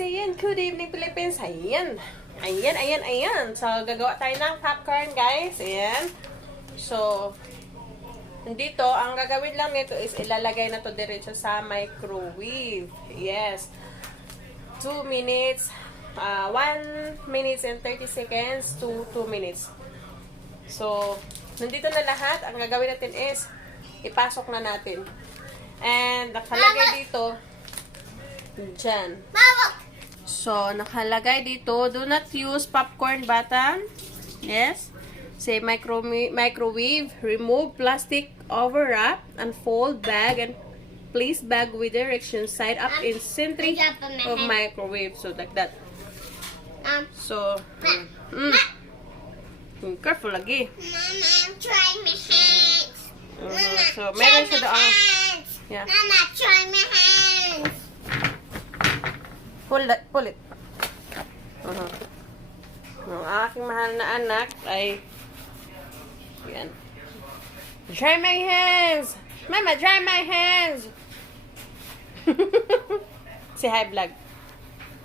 ayan. Good evening, Philippines. Ayan. Ayan. So, gagawa tayo ng popcorn, guys. Ayan. So, dito, ang gagawin lang nito is ilalagay na to diretso sa microwave. Yes. 2 minutes, 1 minute and 30 seconds to 2 minutes. So, nandito na lahat. Ang gagawin natin is, ipasok na natin. And, nakalagay dito, dyan. So, nakalagay dito, do not use popcorn button. Yes. Say microwave, remove plastic overwrap, unfold bag, and place bag with direction side up in center of microwave. So, like that. So, careful lagi. Mama, try my hands. So, meron siya doon. Yeah. Mama, try my hands. Pull it. Ang aking mahal na anak ay yan. Dry my hands! Mama, dry my hands! Say hi, vlog.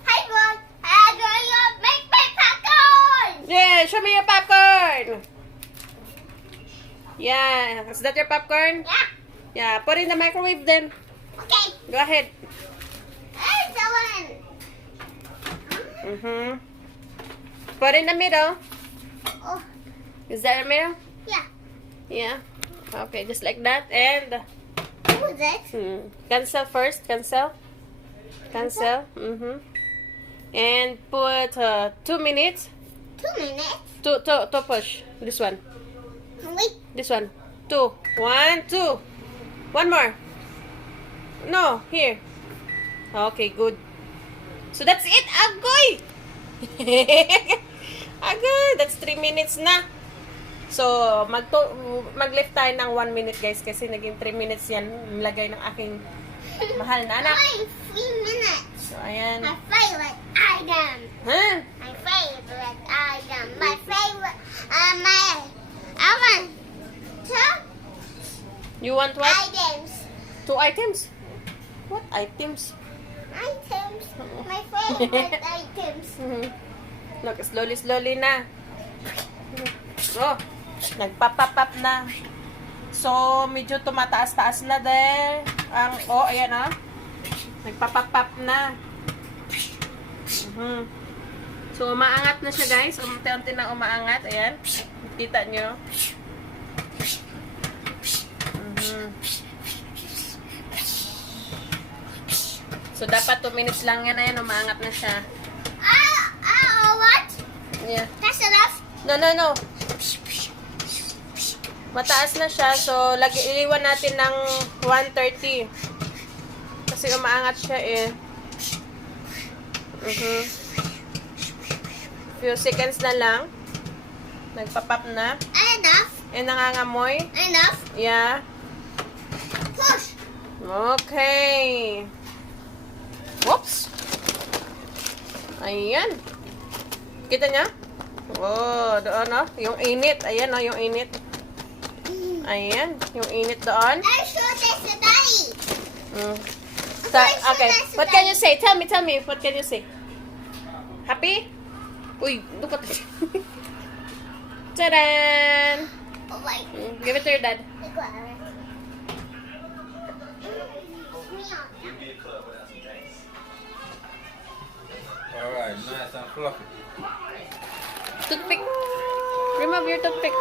Hi, vlog. How do you make my popcorn? Yeah, show me your popcorn! Yeah, is that your popcorn? Yeah. Yeah, put in the microwave then. Okay. Go ahead. There's the one. Put in the middle. Oh, Is that the middle? yeah. Yeah. Okay, just like that. And Who's it? cancel first. Cancel. And put 2 minutes 2 minutes. to push. This one. Wait. This one. 2. 1, 2. One more. No, here. Okay, good. So that's it, Agoy! Agoy, that's 3 minutes na. So, mag-lift tayo ng 1 minute, guys, kasi naging 3 minutes yan, nilagay ng aking mahal na anak. 3 minutes. So, ayan. My favorite item. Huh? My favorite item. My favorite. I want 2 You want what? items. 2 items? What items? Items. My favorite items. Look, slowly na. Oh, nagpapapap na. So, medyo tumataas-taas na there. Ayan nagpapapap na. So, umaangat na siya, guys. Unti-unti na umaangat. Ayan. Kita nyo. So, dapat 2 minutes lang yan. Ayan, umaangat na siya. What? Yeah. That's enough. No. Mataas na siya. So, iliwan natin ng 130. Kasi umaangat siya eh. Few seconds na lang. Nagpapap na. Enough. And nangangamoy. Enough. Yeah. Push. Okay. Whoops. Ayan. Kita niya? Oh, doon yung init. Ayan yung init. Ayan, yung init doon. I show this to Daddy. Okay, what can you say? Tell me, what can you say? Happy? Uy, look at it. Tadaan! Oh my. Give it to your dad. Alright, nice and fluffy. Toothpick. Remove your toothpick.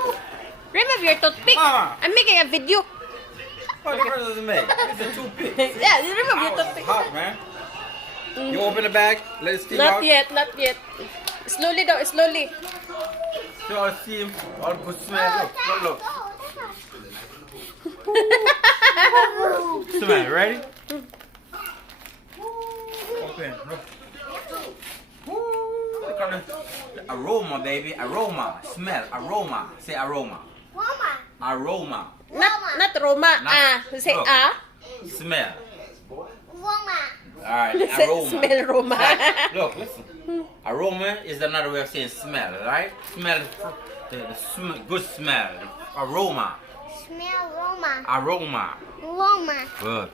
Mama. I'm making a video. What difference does it make? It's a toothpick. Yeah, you remove your Ow, it's toothpick. hot, man. You open the bag, let it steam out. Not yet. Slowly daw, slowly. See all the steam, all the good smell. Look. Smell, ready? Open, look. Look at the aroma, baby. Aroma. Smell. Aroma. Say aroma. Mama. Aroma. Not Roma. Say Look. Smell. Mama. Alright, aroma. Smell Roma. Right. Look, listen. Aroma is another way of saying smell, right? Smell the good smell. Aroma. Smell Roma. Aroma. Roma. Good.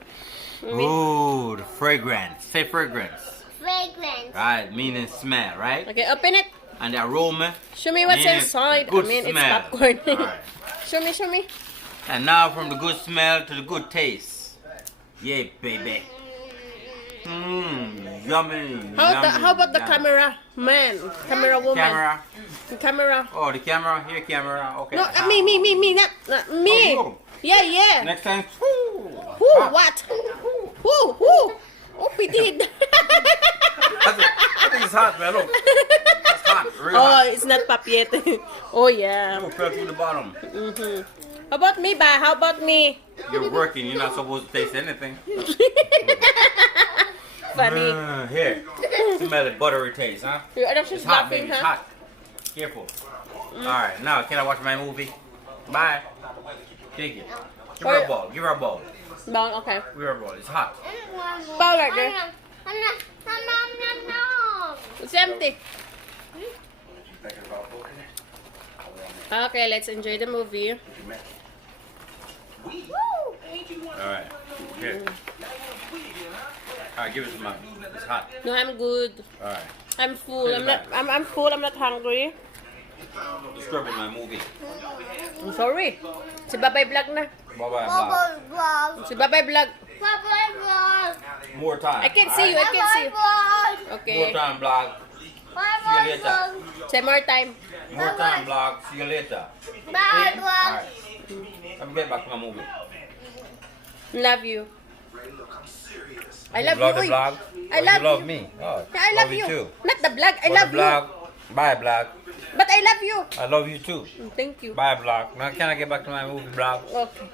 Ooh, the fragrance. Say fragrance. fragrance. Right, meaning smell, right? Okay, open it. And the aroma. Show me what's meaning inside. Good I mean, it's smell. popcorn. Alright. Show me, show me. And now from the good smell to the good taste. Yeah, baby. Mmm, yummy. How about the yummy. camera man? Camera woman. Camera. Camera. Oh, the camera. Here, camera. Okay. No, me, not me. Oh, Yeah, yeah. next time. Who? What? Who? Oh, we did. I think it's hot, man. Look. It's hot. Real Oh, hot. it's not pop yet. Oh, yeah. Oh, fell through the bottom. How about me, ba? How about me? You're working. You're not supposed to taste anything. Funny. Here. Smell the buttery taste, huh? I don't It's she's hot, laughing, baby. It's huh? hot. Careful. Alright, now can I watch my movie? Bye. Take it. Give her a ball. Give her a ball. Bang, okay. Give her a ball. It's hot. Ball right there. No. It's empty. Okay, let's enjoy the movie. Alright. Here. Alright, give it to mommy. It's hot. No, I'm good. Alright. I'm full. I'm full. I'm not hungry. Describe my movie. I'm sorry. Si Babay Vlog na. Bye-bye, vlog. Bubble vlog. Si Babay Vlog. Bubble vlog. More time. I can't see you. I can't see you. Vlog. Okay. More time, vlog. Bubble later. vlog. Say more time. More time, vlog. See you later. Bye vlog. Alright. Let me get back to my movie. Love you. I love Vlog you. the Uy. vlog? I Oh, love you love you. me. Oh, I love you. too. Not the vlog. I For love the you. vlog. Bye, vlog. But I love you. I love you too. Thank you. Bye, vlog. Now can I get back to my movie, vlog? Okay.